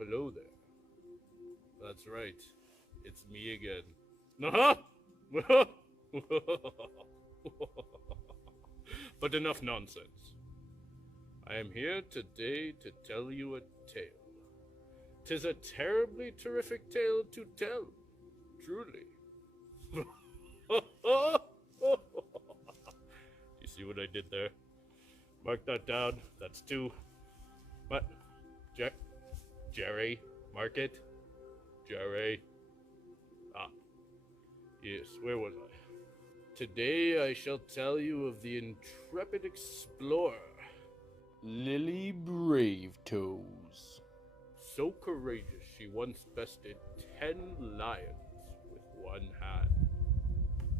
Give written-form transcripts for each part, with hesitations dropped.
hello there. That's right. It's me again. Uh-huh. But enough nonsense. I am here today to tell you a tale. 'Tis a terribly terrific tale to tell, truly. You see what I did there? Mark that down. That's two. What? Jerry? Mark it? Jerry? Ah, yes, where was I? Today I shall tell you of the intrepid explorer, Lily Bravetoes. So courageous, she once bested 10 lions with one hand,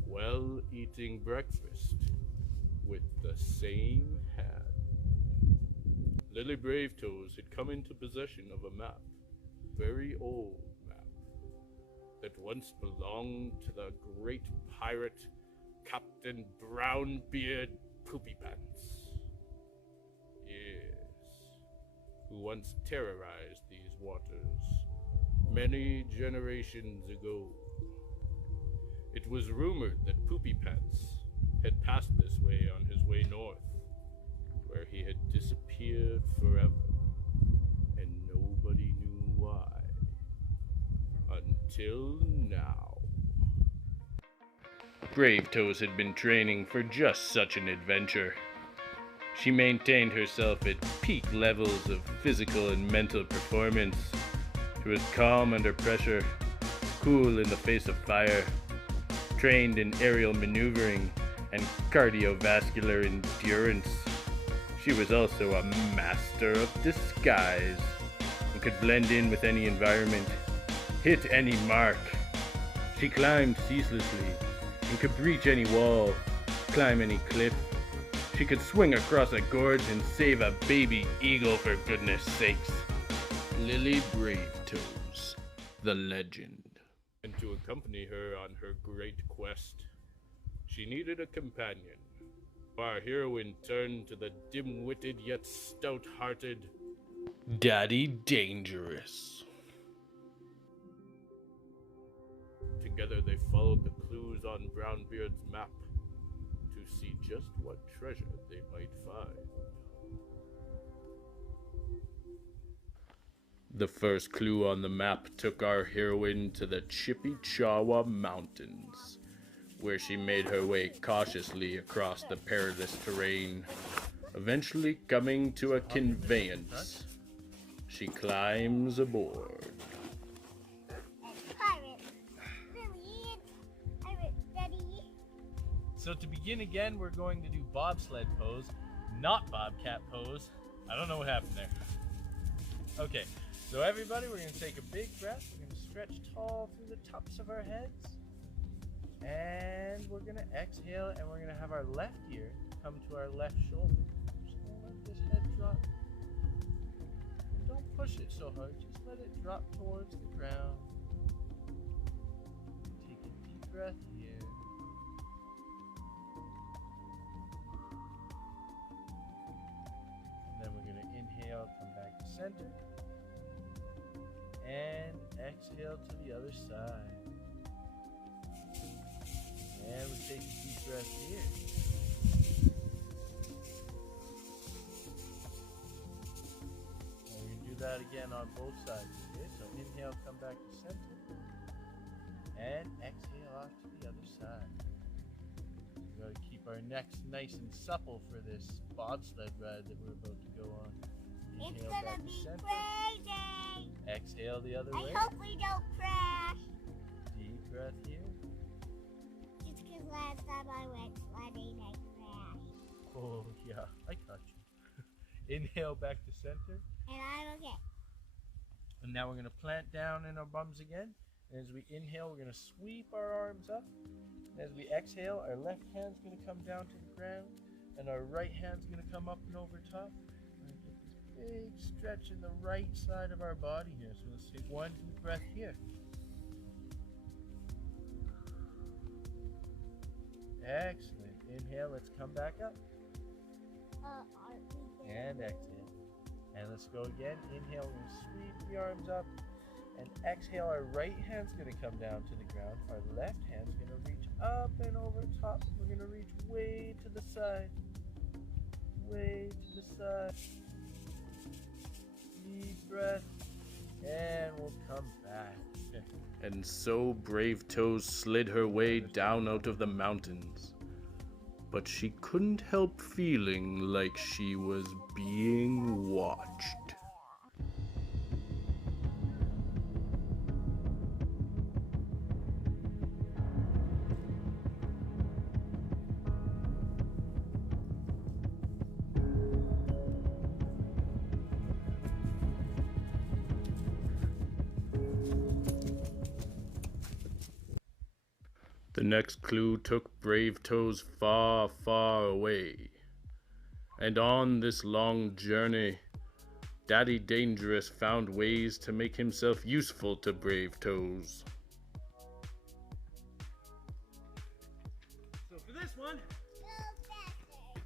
while eating breakfast with the same hand. Lily Bravetoes had come into possession of a map, very old map, that once belonged to the great pirate Captain Brownbeard Poopypants. Yes, who once terrorized these waters many generations ago. It was rumored that Poopypants had passed this way on his way north, where he had disappeared forever, and nobody knew why. Until now. Bravetoes had been training for just such an adventure. She maintained herself at peak levels of physical and mental performance. She was calm under pressure, cool in the face of fire, trained in aerial maneuvering and cardiovascular endurance. She was also a master of disguise and could blend in with any environment, hit any mark. She climbed ceaselessly and could breach any wall, climb any cliff. She could swing across a gorge and save a baby eagle, for goodness sakes. Lily Bravetoes, the legend. And to accompany her on her great quest, she needed a companion. Our heroine turned to the dim-witted yet stout-hearted Daddy Dangerous. Together they followed the clues on Brownbeard's map to see just what treasure they might find. The first clue on the map took our heroine to the Chippewa Mountains, where she made her way cautiously across the perilous terrain, eventually coming to a conveyance. She climbs aboard. So to begin again, we're going to do bobsled pose, not bobcat pose. I don't know what happened there. Okay, so everybody, we're going to take a big breath. We're going to stretch tall through the tops of our heads. And we're going to exhale, and we're going to have our left ear come to our left shoulder. Just going to let this head drop. And don't push it so hard. Just let it drop towards the ground. Take a deep breath here. Then we're going to inhale, come back to center, and exhale to the other side. And we take a deep breath here. And we're going to do that again on both sides. Okay? So inhale, come back to center, and exhale off to the other side. We've got to keep our necks nice and supple for this bobsled ride that we're about to go on. Inhale, it's gonna be crazy. Exhale the other way. I hope we don't crash. Deep breath here. Just because last time I went sledding, I crashed. Oh yeah, I caught you. Inhale back to center. And I'm okay. And now we're going to plant down in our bums again. And as we inhale, we're going to sweep our arms up. As we exhale, our left hand's going to come down to the ground, and our right hand's going to come up and over top. We're going to get this big stretch in the right side of our body here. So let's take one deep breath here. Excellent. Inhale, let's come back up. Aren't we good? And exhale. And let's go again. Inhale, we're gonna sweep the arms up. And exhale, our right hand's gonna come down to the ground. Our left hand's gonna reach up and over top. We're gonna reach way to the side. Way to the side. Deep breath. And we'll come back. And so Bravetoes slid her way down out of the mountains. But she couldn't help feeling like she was being watched. The next clue took Bravetoes far, far away. And on this long journey, Daddy Dangerous found ways to make himself useful to Bravetoes. So for this one,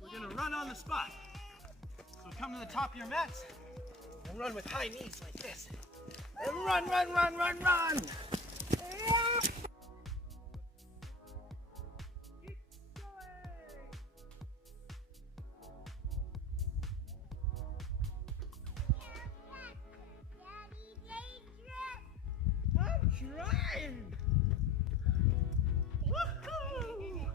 we're gonna run on the spot. So come to the top of your mats and run with high knees like this. And run, run, run, run, run! Trying! Woohoo!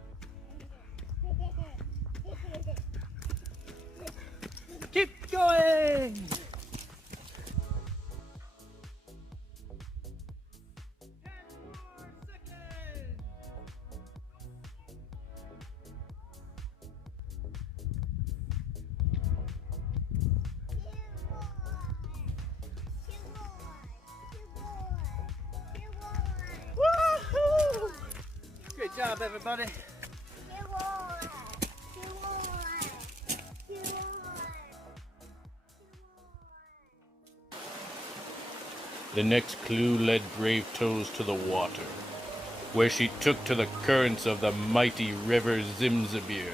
Keep going! 10 more seconds! Woohoo! Great job, everybody. The next clue led Bravetoes to the water, where she took to the currents of the mighty river Zimzabir,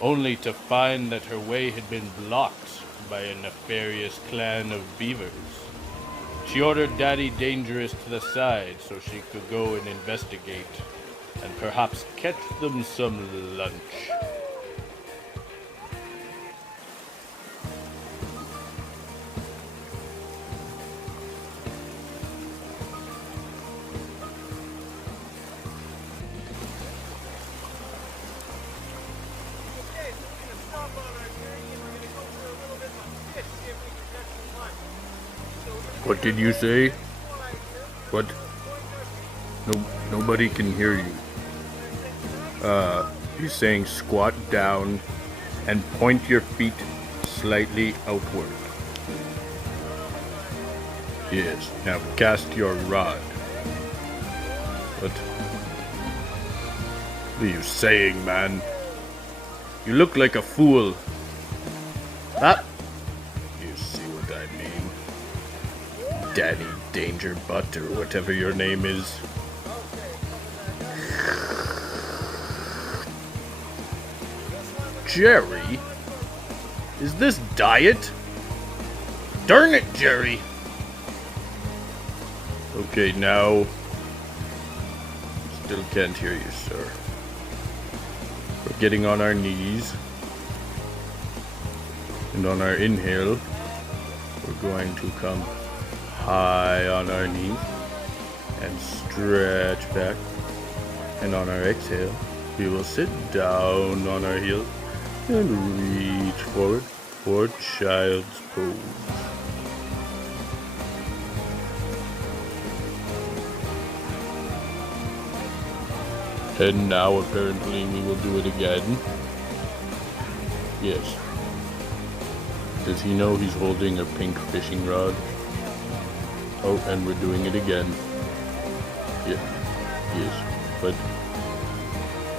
only to find that her way had been blocked by a nefarious clan of beavers. She ordered Daddy Dangerous to the side so she could go and investigate, and perhaps catch them some lunch. What did you say? What? No, nobody can hear you. You're saying squat down and point your feet slightly outward. Yes, now cast your rod. What are you saying, man? You look like a fool. Ah! You see what I mean? Daddy Danger Butt, or whatever your name is. Jerry? Is this diet? Darn it, Jerry! Okay, now... Still can't hear you, sir. We're getting on our knees. And on our inhale, we're going to come high on our knees and stretch back. And on our exhale, we will sit down on our heels and reach forward for child's pose. And now apparently we will do it again. Yes. Does he know he's holding a pink fishing rod? Oh, and we're doing it again. Yeah. Yes. What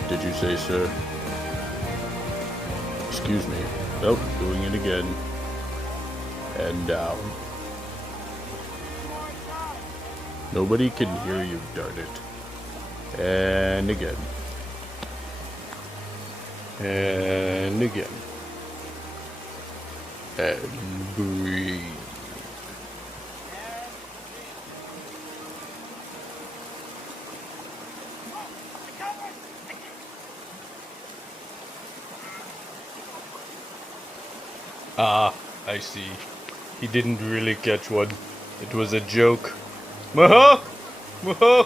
did you say, sir? Excuse me. Oh, doing it again. And down. Nobody can hear you, darn it. And again. And again. and breathe. Ah, I see. He didn't really catch one. It was a joke. Maha! Maha!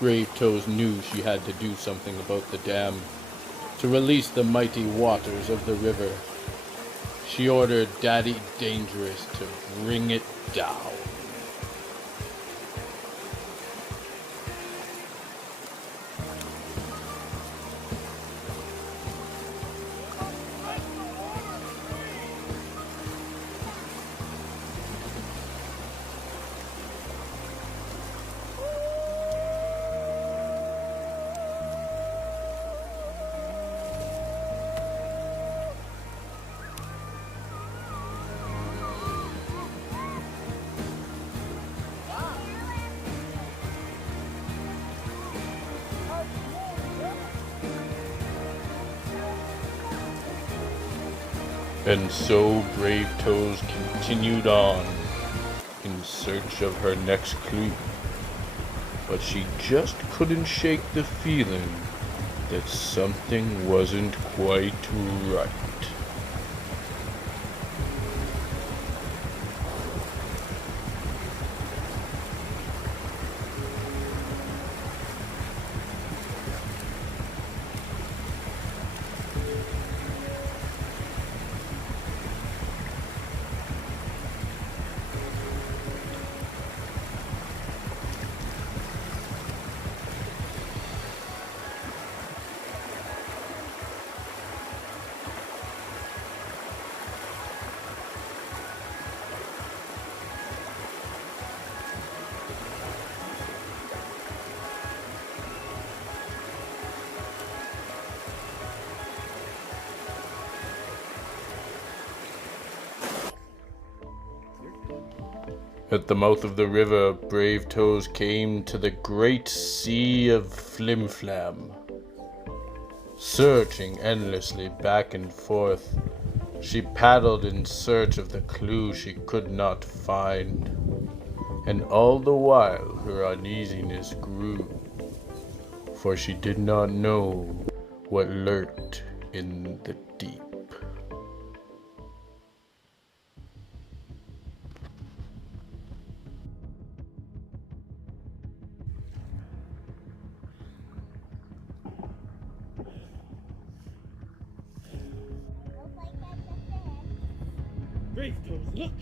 Bravetoes knew she had to do something about the dam, to release the mighty waters of the river. She ordered Daddy Dangerous to bring it down. And so Bravetoes continued on in search of her next clue. But she just couldn't shake the feeling that something wasn't quite right. At the mouth of the river, Bravetoes came to the great sea of Flimflam. Searching endlessly back and forth, she paddled in search of the clue she could not find. And all the while her uneasiness grew, for she did not know what lurked in the deep. Looks like that's a fish. Bravetoes, look!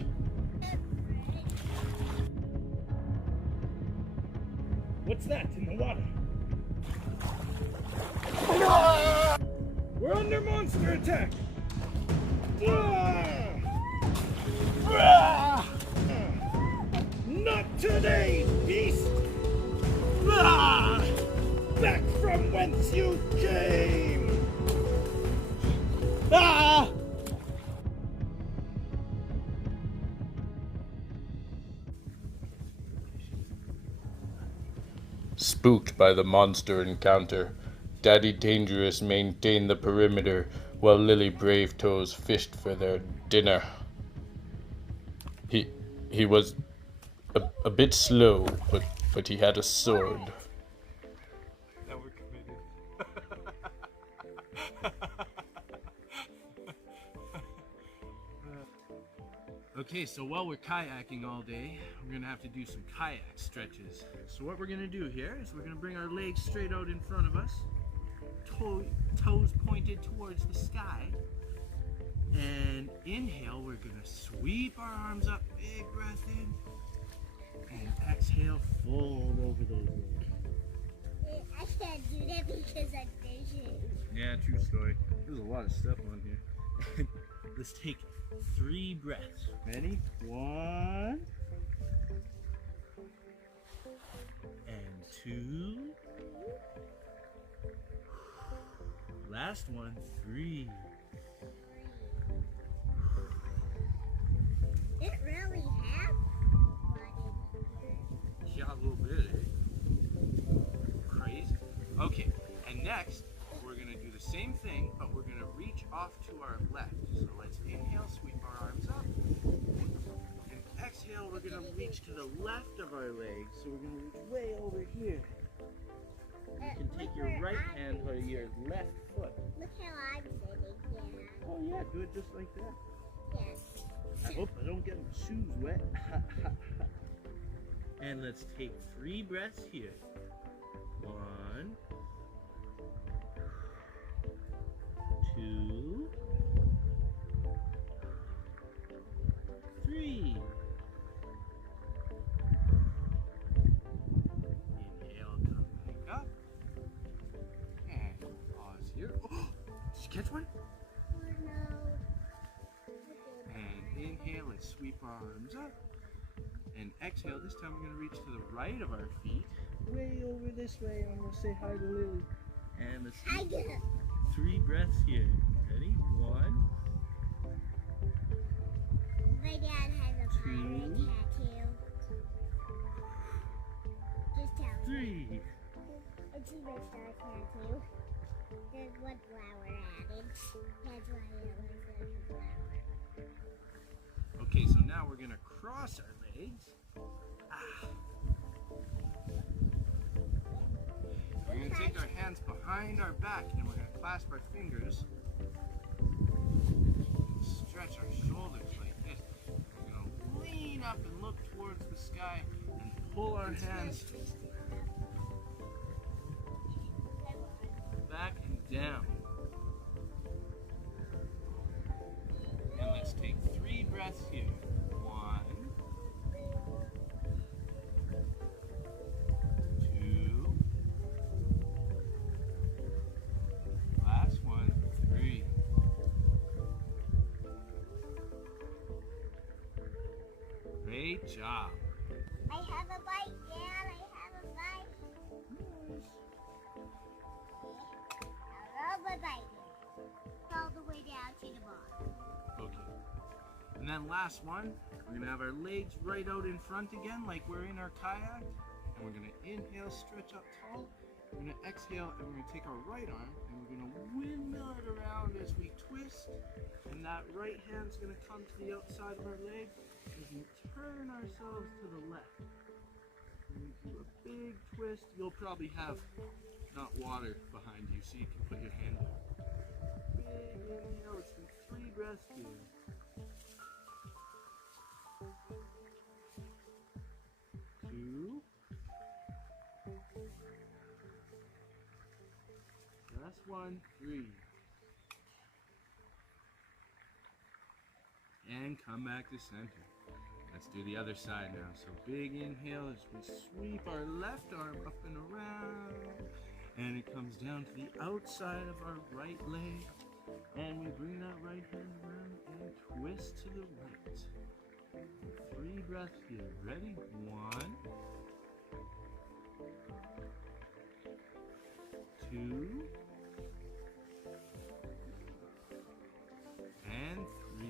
What's that in the water? We're under monster attack! Not today, beast! Back from whence you came! Spooked by the monster encounter, Daddy Dangerous maintained the perimeter while Lily Bravetoes fished for their dinner. He was a bit slow, but he had a sword. Now we're committed. Okay, so while we're kayaking all day, we're gonna have to do some kayak stretches. So what we're gonna do here is we're gonna bring our legs straight out in front of us, toes pointed towards the sky, and inhale, we're gonna sweep our arms up, big breath in, and exhale, fold over those legs. I can't do that because I'm fishing. Yeah, true story. There's a lot of stuff on here. Let's take 3 breaths. Ready? 1 and 2. Last one, 3. It really has flooded here. Yeah, a little bit, eh? Crazy. Okay, and next we're gonna do the same thing, but we're gonna off to our left. So let's inhale, sweep our arms up. And exhale, we're going to reach to the left of our legs. So we're going to reach way over here. You can take your right hand or your left foot. Look how I'm sitting, Dad. Oh yeah, do it just like that. Yes. I hope I don't get my shoes wet. And let's take 3 breaths here. 1, 2, 3. Inhale, come back up. And pause here. Oh, did you catch one? Oh, no. And inhale, let's sweep our arms up. And exhale, this time we're going to reach to the right of our feet. Way over this way, and I'm going to say hi to Lily. And let's I do get it. 3 breaths here. Ready? 1, My dad has a pirate tattoo. Just tell me. 3. It's a star tattoo. There's one flower added. That's why it looks like a flower. Okay, so now we're going to cross our legs. We're going to take our hands behind our back and we're going to clasp our fingers. Stretch our shoulders like this. We're going to lean up and look towards the sky and pull our hands back and down. And let's take 3 breaths here. 1, 2, last one, 3. Great job. I have a bite, Dad. I have a bite. I love my bite. All the way down to the bottom. Okay. And then last one, we're going to have our legs right out in front again like we're in our kayak. And we're going to inhale, stretch up tall. We're going to exhale and we're going to take our right arm and we're going to windmill it around as we twist. And that right hand's going to come to the outside of our leg as we turn ourselves to the left. And we do a big twist. You'll probably have not water behind you so you can put your hand up. Big inhale, let's do 3 breaths here. 2. Last one, 3. And come back to center. Let's do the other side now. So big inhale as we sweep our left arm up and around. And it comes down to the outside of our right leg. And we bring that right hand around and twist to the right. 3 breaths here. Ready? 1, 2, and 3.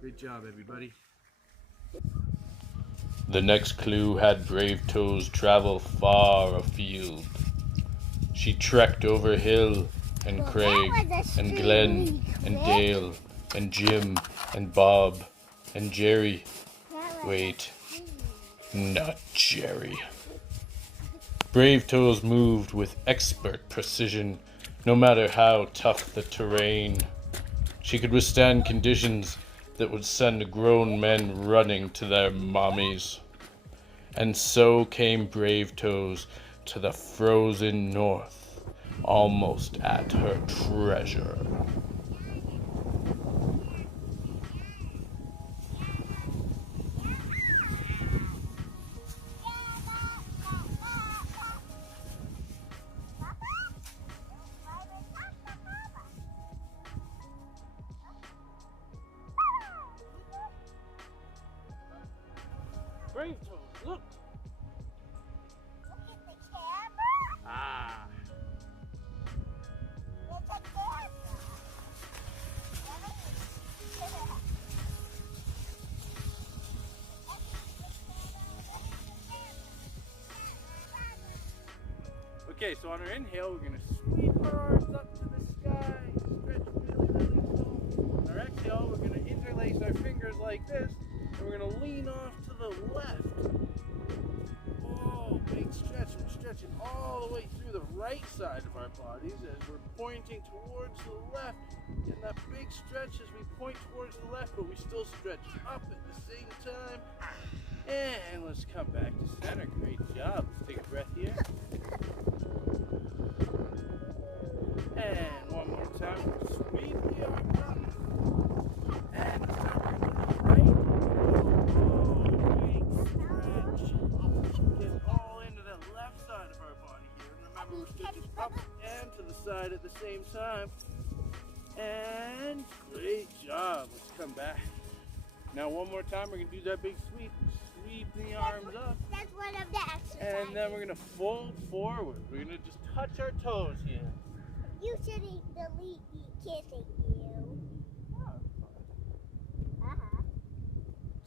Great job, everybody. The next clue had Bravetoes travel far afield. She trekked over hill and crag and glen and dale and Jim and Bob and Jerry. Wait, not Jerry. Bravetoes moved with expert precision, no matter how tough the terrain. She could withstand conditions that would send grown men running to their mommies. And so came Bravetoes to the frozen north, almost at her treasure. Bravetoes, look! Look at the camera. Ah, Look at the camera. Okay, so on our inhale, we're gonna sweep our arms up to the sky, stretch really, really tall. On our exhale, we're gonna interlace our fingers like this, and we're gonna lean off to the left. Oh, big stretch. We're stretching all the way through the right side of our bodies as we're pointing towards the left. Getting that big stretch as we point towards the left, but we still stretch up at the same time. And let's come back to center. Great job. Let's take a breath here. And one more time. Sweep the arms up. And start to the right. Oh, big stretch. Get all into the left side of our body here. And remember, we're stretching up and to the side at the same time. And great job. Let's come back. Now one more time, we're going to do that big sweep. Sweep the arms up. That's one of the exercises. And then we're going to fold forward. We're going to just touch our toes here. You shouldn't delete me kissing you.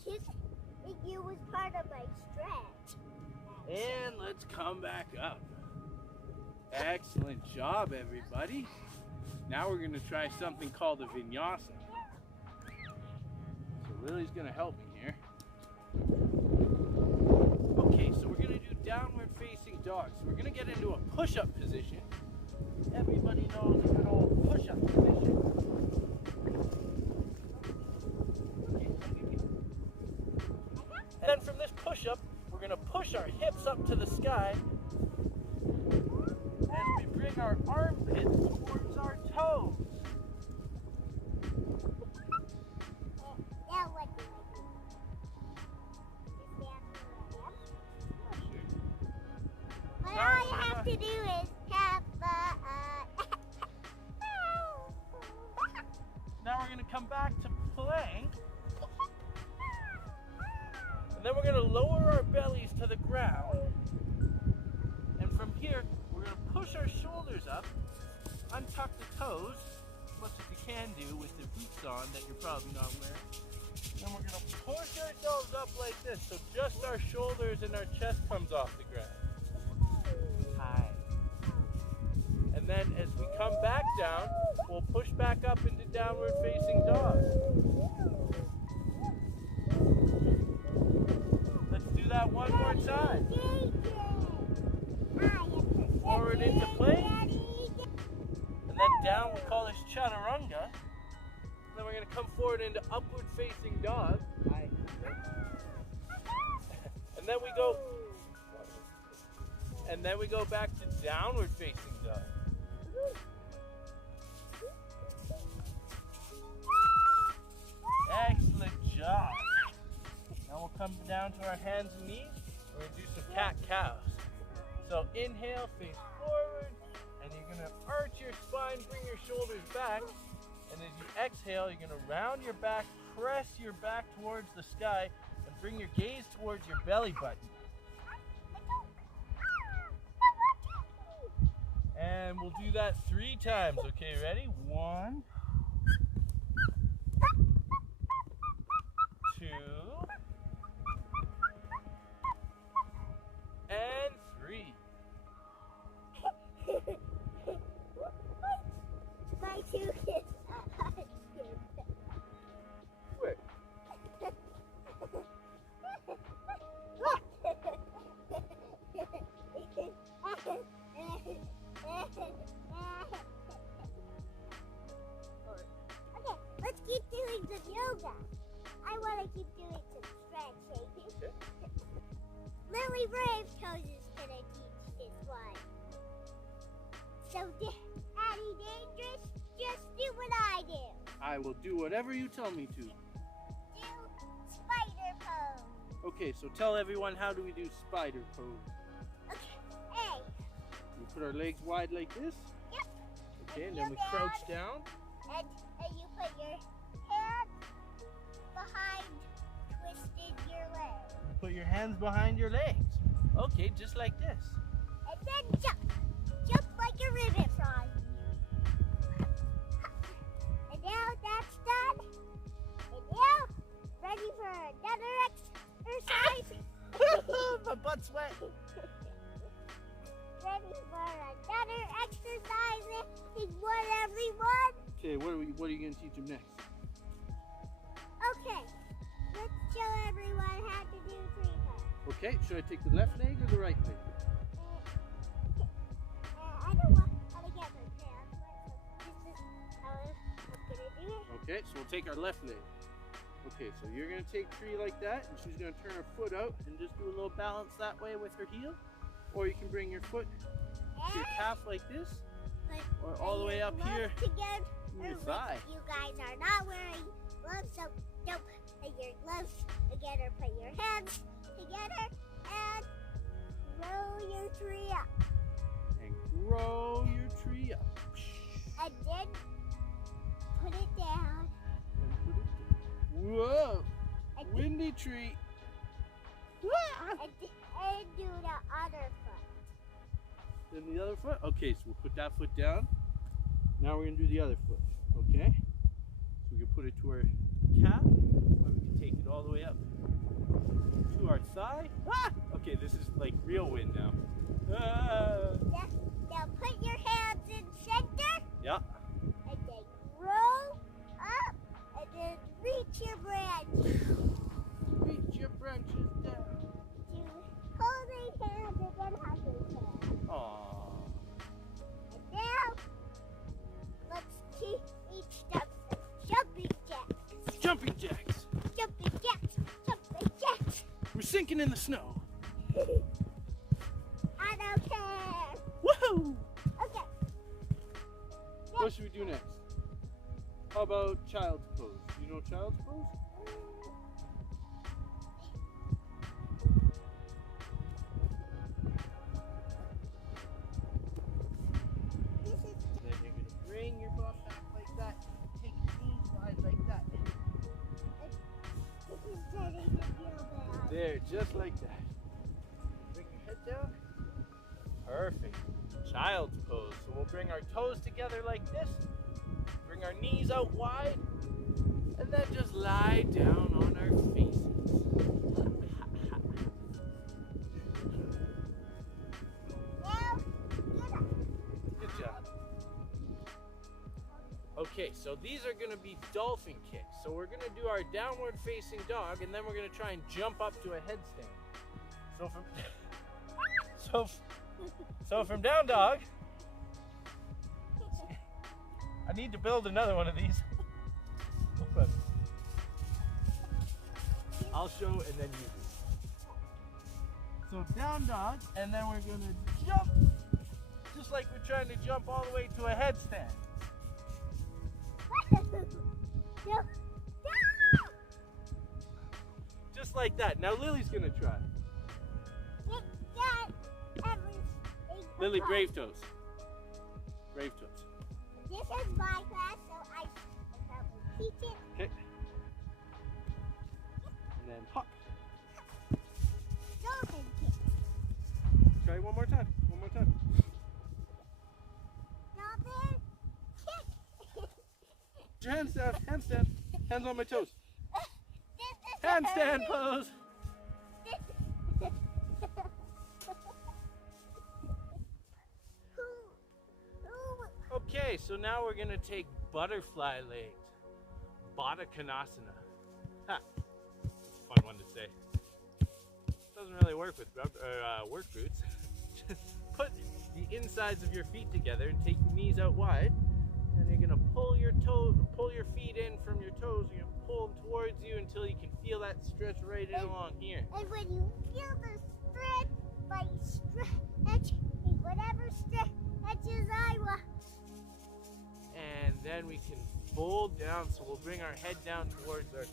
Kissing you was part of my stretch. And let's come back up. Excellent job, everybody. Now we're going to try something called a vinyasa. So Lily's going to help me here. Okay, so we're going to do downward facing dog. So we're going to get into a push-up position. Everybody knows a good old push-up position. And then from this push-up, we're going to push our hips up to the sky as we bring our armpits towards our toes. Now what do I do? But all you have to do is have Now we're going to come back to plank. And then we're going to lower our bellies to the ground. And from here, we're going to push our shoulders up, untuck the toes, as much as you can do with the boots on that you're probably not wearing. Then we're going to push ourselves up like this, so just our shoulders and our chest comes off the ground. Hi. And then as we come back down, we'll push back up into downward facing dog. Let's do that one more time. Forward into plank. And then down, we'll call this chaturanga. Then we're going to come forward into upward facing dog. And then we go back to downward facing dog. Excellent job. Now we'll come down to our hands and knees. We're going to do some cat-cows. So inhale, face forward, and you're going to arch your spine, bring your shoulders back. And as you exhale, you're going to round your back, press your back towards the sky, and bring your gaze towards your belly button. And we'll do that 3 times. Okay, ready? 1, 2, and 3. My tooth is Wait. Okay, let's keep doing some yoga. I want to keep doing some stretching. Okay. Lily Bravetoes is going to teach this one. So, Daddy Dangerous, just do what I do. I will do whatever you tell me to. Do spider pose. Okay, so tell everyone, how do we do spider pose? Okay, hey. We put our legs wide like this. Yep. Okay, and then we crouch down. And you put your hands behind, twisted your legs. Put your hands behind your legs. Okay, just like this. And then jump. Jump like a ribbon frog. And now that's done. And now, ready for another exercise? My butt's wet. Ready for Okay, what are you going to teach him next? Okay, let's show everyone how to do tree pose. Okay, should I take the left leg or the right leg? I don't want how to get my pants wet, so this is how I'm gonna do it. Okay, so we'll take our left leg. Okay, so you're going to take tree like that, and she's going to turn her foot out and just do a little balance that way with her heel. Or you can bring your foot to your calf like this, or all the way up here to your thigh. You guys are not wearing gloves, so don't put your gloves together. Put your hands together and roll your tree up. And grow your tree up. And then put it down. Whoa! And Windy tree. and do the other foot. Then the other foot. Okay, so we'll put that foot down. Now we're gonna do the other foot. Okay. So we can put it to our calf, or we can take it all the way up to our thigh. Ah! Okay, this is like real wind now. Ah! Now put your hands in center. Yeah. And then roll up. And then reach your branch. Reach your branches down. Holding hands and then hugging hands. Aww. And now, let's each step jumping jacks. Jumping jacks. Jumping jacks. Jumping jacks. We're sinking in the snow. I don't care. Woohoo! Okay. What should we do next? How about child's pose? You know child's pose? This is Then you're going to bring your butt back like that. Take your knees wide like that. starting to feel bad. There, just like that. Bring your head down. Perfect. Child's pose. So we'll bring our toes together like this. Bring our knees out wide. And then just lie down on our faces. Now, get up. Good job. Okay, so these are going to be dolphin kicks. So we're going to do our downward facing dog, and then we're going to try and jump up to a headstand. So from so from down dog, I need to build another one of these. I'll show and then you do. So down dog, and then we're going to jump just like we're trying to jump all the way to a headstand. No. Just like that. Now Lily's gonna try. Lily, Bravetoes. Bravetoes. This is my class, so I probably teach it. Okay. And then hop. Dolphin kick. Try it one more time. One more time. Dolphin kick. Handstand. Handstand. Hands on my toes. This is Handstand pose. Okay, so now we're gonna take butterfly legs. Baddha Konasana. Ha! It's a fun one to say. Doesn't really work with work boots. Just put the insides of your feet together and take your knees out wide. And you're gonna pull your feet in from your toes. You're gonna pull them towards you until you can feel that stretch right in along here. And when you feel the stretch, by stretch, whatever stretches I want. And then we can fold down, so we'll bring our head down towards our feet.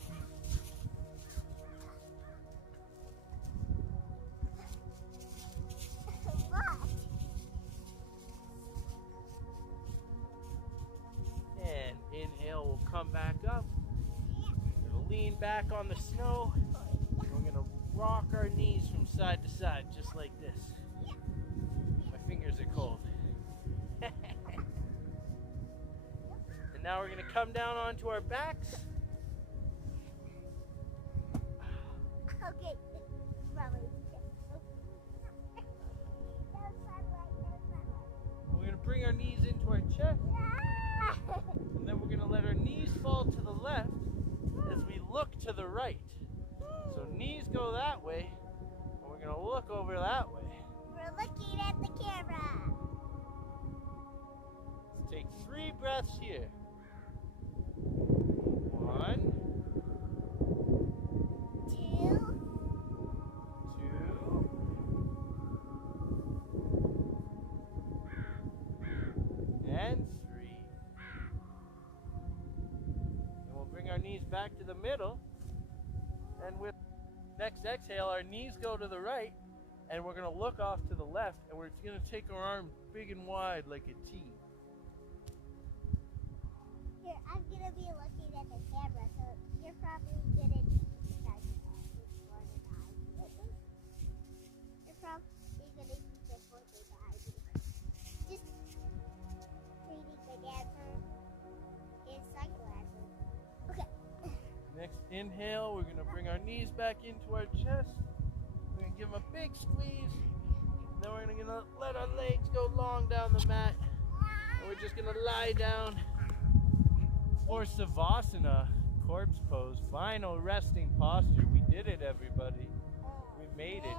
And inhale, we'll come back up. We're gonna lean back on the snow. And we're gonna rock our knees from side to side, just like this. My fingers are cold. And now we're gonna come down onto our backs. Okay, probably. We're gonna bring our knees into our chest. And then we're gonna look to the right. So knees go that way, and we're gonna look over that way. We're looking at the camera. Let's take 3 breaths here. 1, 2, 2, and 3. And we'll bring our knees back to the middle. And with next exhale, our knees go to the right, and we're gonna look off to the left, and we're gonna take our arm big and wide like a T. here, I'm gonna be looking at the camera, so you're probably gonna decide which one and I do. You're probably gonna do this one and I do. Just reading the answer is sunglasses. Okay. Next inhale, we're gonna bring our knees back into our chest. We're gonna give them a big squeeze. Then we're gonna let our legs go long down the mat. And we're just gonna lie down. For Savasana, corpse pose, final resting posture. We did it, everybody. We made it.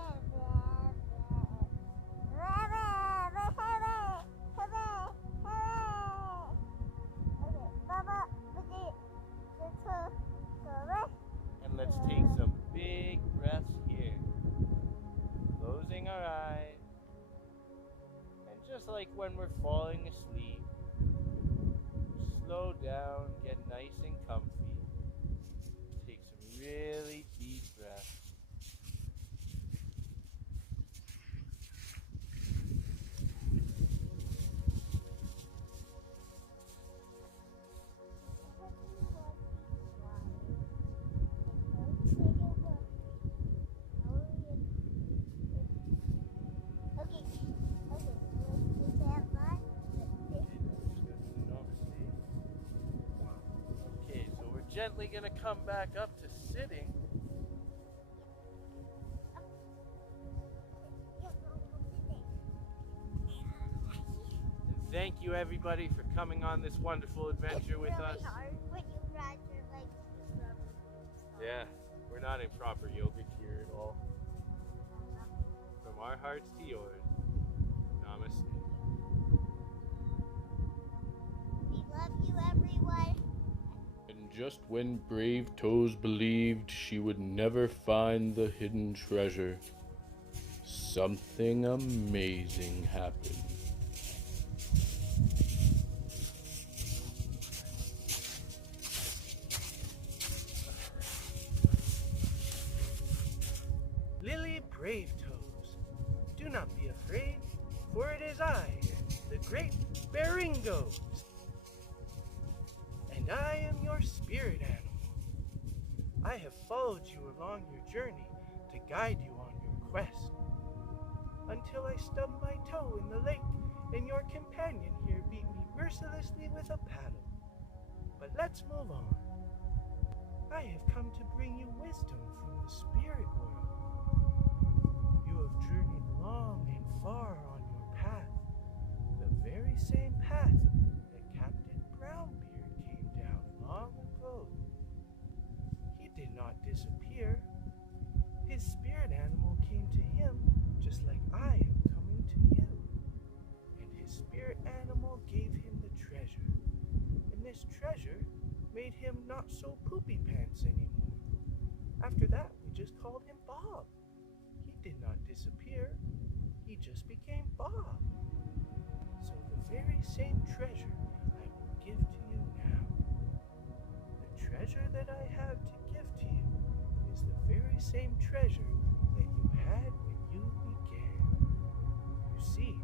And let's take some big breaths here. Closing our eyes. And just like when we're falling asleep, slow down, get nice and comfy. Take some really deep breaths. Okay, so we're gently going to come back up to sitting. And thank you everybody for coming on this wonderful adventure with us. It's really hard when you ride your legs to rubber. Yeah, we're not in proper yoga gear at all. From our hearts to yours, namaste. We love you, everyone. And just when Bravetoes believed she would never find the hidden treasure, something amazing happened. Lily Bravetoes, do not be afraid, for it is I, the great Baringos. And I am your spirit animal. I have followed you along your journey to guide you on your quest. Until I stubbed my toe in the lake and your companion here beat me mercilessly with a paddle. But let's move on. I have come to bring you wisdom from the spirit world. You have journeyed long and far on your path, the very same path that Captain Brownbeard came down long ago. He did not disappear. His spirit animal came to him just like I am coming to you. And his spirit animal gave him the treasure. And this treasure made him not so poopy pants anymore. After that, we just called him Bob. He did not disappear. He just became Bob. So the very same treasure I will give to you now. The treasure that I have to give to you is the very same treasure that you had when you began. You see,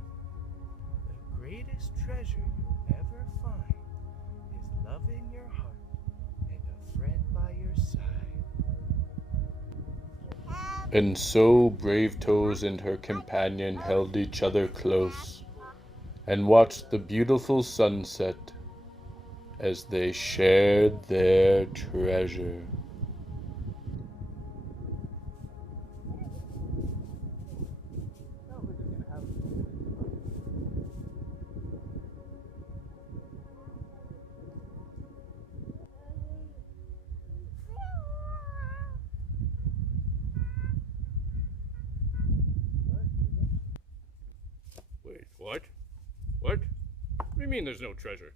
the greatest treasure you'll ever find is love in your heart and a friend by your side. And so Bravetoes and her companion held each other close and watched the beautiful sunset as they shared their treasure. What? What? What do you mean there's no treasure?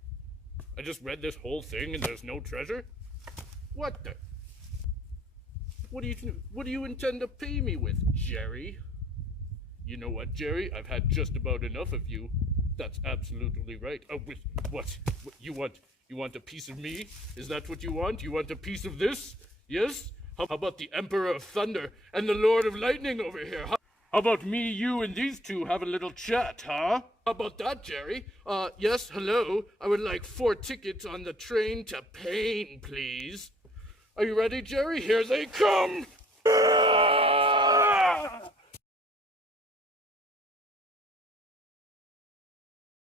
I just read this whole thing and there's no treasure? What the? What do you intend to pay me with, Jerry? You know what, Jerry? I've had just about enough of you. That's absolutely right. Oh, what? You want a piece of me? Is that what you want? You want a piece of this? Yes? How about the Emperor of Thunder and the Lord of Lightning over here? How about me, you, and these two have a little chat, huh? How about that, Jerry? Yes, hello. I would like 4 tickets on the train to Pain, please. Are you ready, Jerry? Here they come!